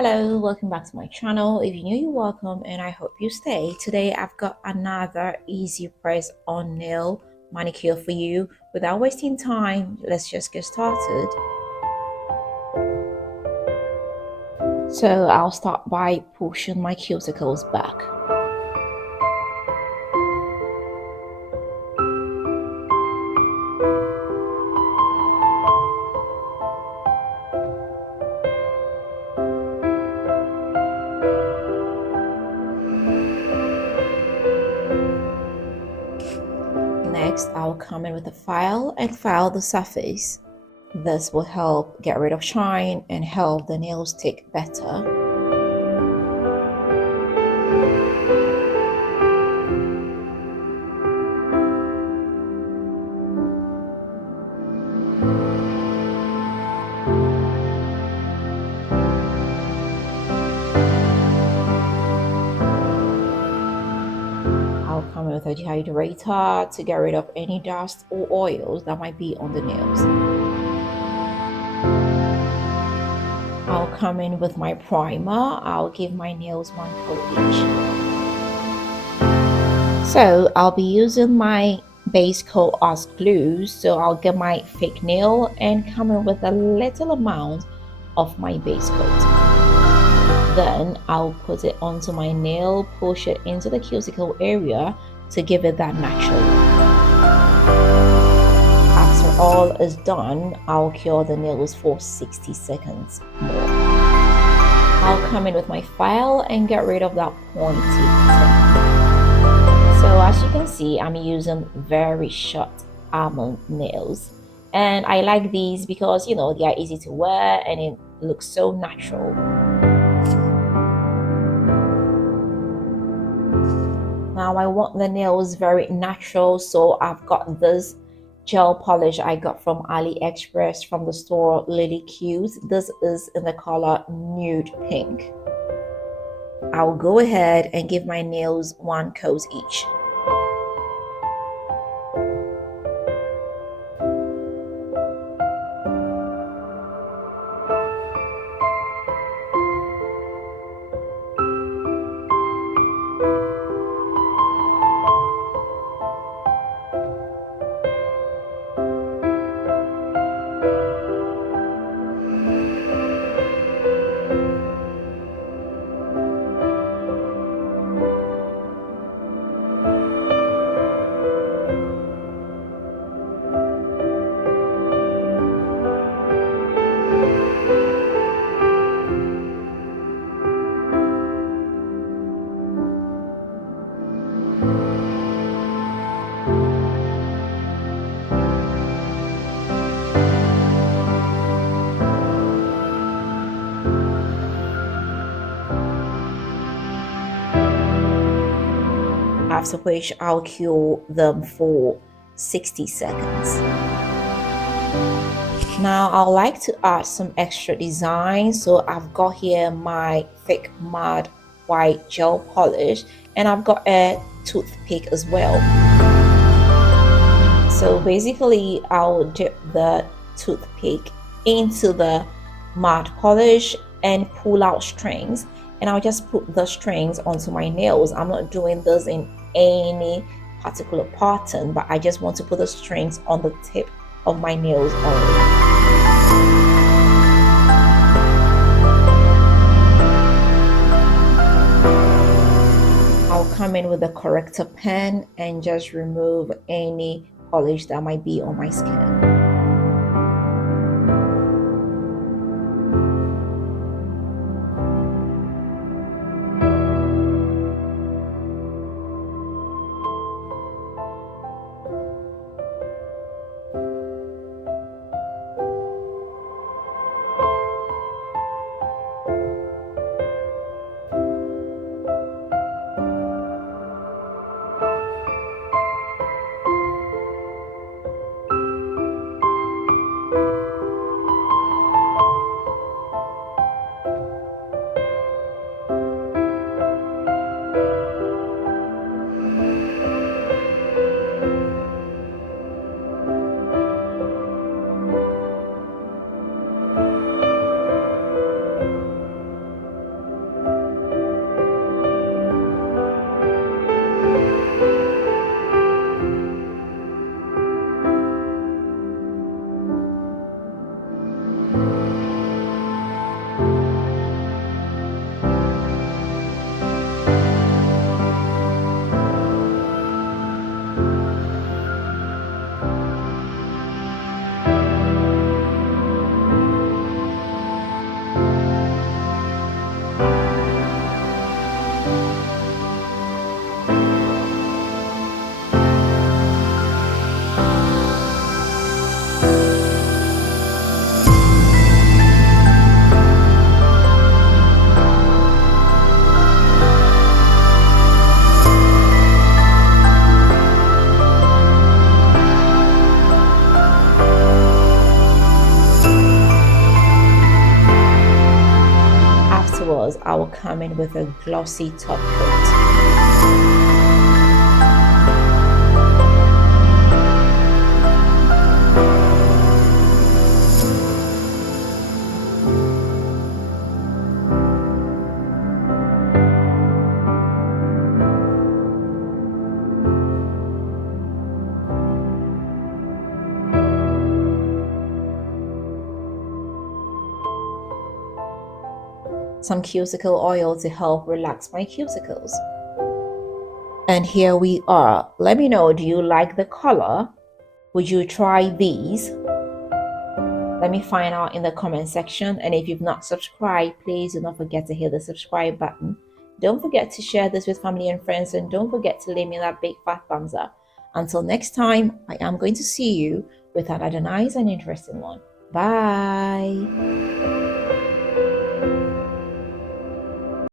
Hello, welcome back to my channel. If you're new, you're welcome and I hope you stay. Today I've got another easy press on nail manicure for you. Without wasting time, let's just get started. So I'll start by pushing my cuticles back. Next, I'll come in with a file and file the surface. This will help get rid of shine and help the nails stick better. I'll come in with a dehydrator to get rid of any dust or oils that might be on the nails. I'll come in with my primer. I'll give my nails one coat each. So I'll be using my base coat as glue. So I'll get my fake nail and come in with a little amount of my base coat. Then I'll put it onto my nail, push it into the cuticle area to give it that natural look. After all is done, I'll cure the nails for 60 seconds more. I'll come in with my file and get rid of that pointy tip. So as you can see, I'm using very short almond nails. And I like these because, they are easy to wear and it looks so natural. Now I want the nails very natural, so I've got this gel polish I got from AliExpress from the store Lily Cute. This is in the color Nude Pink. I'll go ahead and give my nails one coat each. After which I'll cure them for 60 seconds. Now I'd like to add some extra design, so I've got here my thick matte white gel polish and I've got a toothpick as well. So basically I'll dip the toothpick into the matte polish and pull out strings, and I'll just put the strings onto my nails. I'm not doing this in any particular pattern, but I just want to put the strings on the tip of my nails only. I'll come in with a corrector pen and just remove any polish that might be on my skin. afterwards I will come in with a glossy top coat. Some cuticle oil to help relax my cuticles. And here we are. Let me know, do you like the color? Would you try these? Let me find out in the comment section. And if you've not subscribed, please do not forget to hit the subscribe button. Don't forget to share this with family and friends, and don't forget to leave me that big fat thumbs up. Until next time, I am going to see you with another nice and interesting one. Bye.